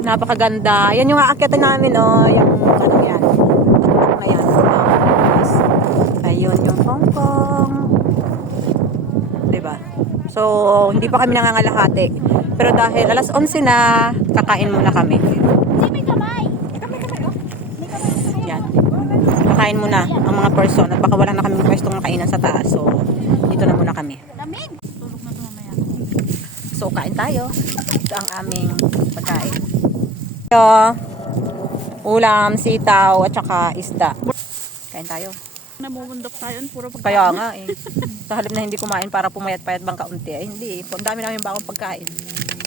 Napakaganda. Yan yung aakyatan namin, oh. Yung ano yan. Tuktok na yan. Tapos, ayun yung Hong Kong. Diba? So, hindi pa kami nangangalahati. Pero dahil alas 11 na, kakain muna kami. May kamay. Yan. Kakain muna ang mga person. At baka wala na kaming pwestong kainan sa taas. So, dito na muna kami. Lamig. Tulog na ito mamaya. So, kain tayo. Ito ang aming pagkain. Ito, ulam, sitaw, at saka isda. Kain tayo. Namumundok tayo. Puro pagkain. Kaya nga eh. Sa halip na hindi kumain para pumayat-payat bang kaunti. Ay hindi. Ang dami namin bagong pagkain.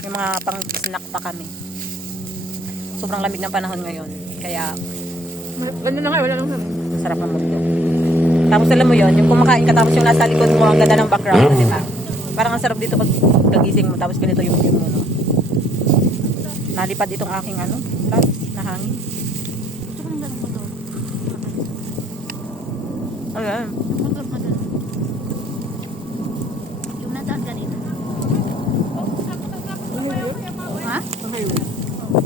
May mga pang-snack pa kami. Sobrang lamig ng panahon ngayon. Kaya, Ganda na nga. Wala lang naman. sarap ng mundo. Tapos alam mo yon, yung kumakain ka tapos yung nasa likod mo, ang ganda ng background, di ba? Parang ang sarap dito pag gagising mo tapos ganito yung view mo, no? Nalipad itong aking ano, na hangin. Ito lang lang motor. Ayan. Yung motor na gano'n. Yung nadaan ganito. Ha?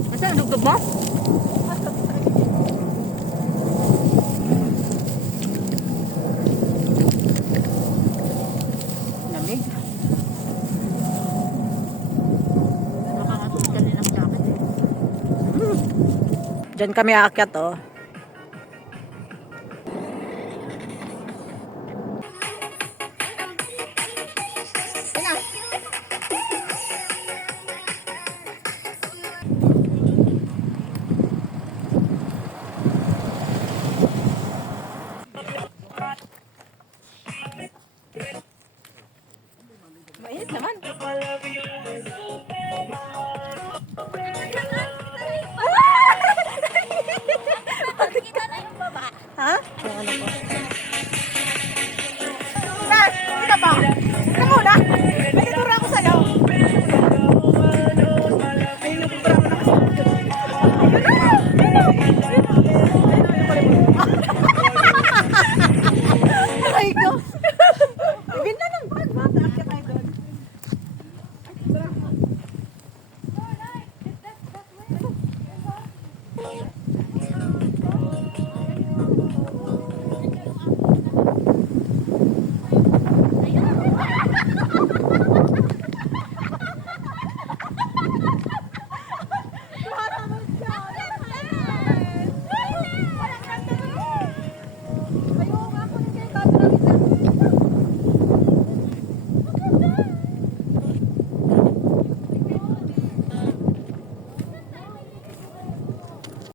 Masa nagdog mo? Lamig. Nakakatulog ka nilang jacket eh. Diyan kami aakyat, oh. Mainit naman. Kita na yung baba. Ha? Yung ano po? Kita ba? Kita muna. May tinura ako sa'yo. Ay, nagpupura mo na kasi. Aray ko. Ibin na ng bag. Mataakit tayo doon.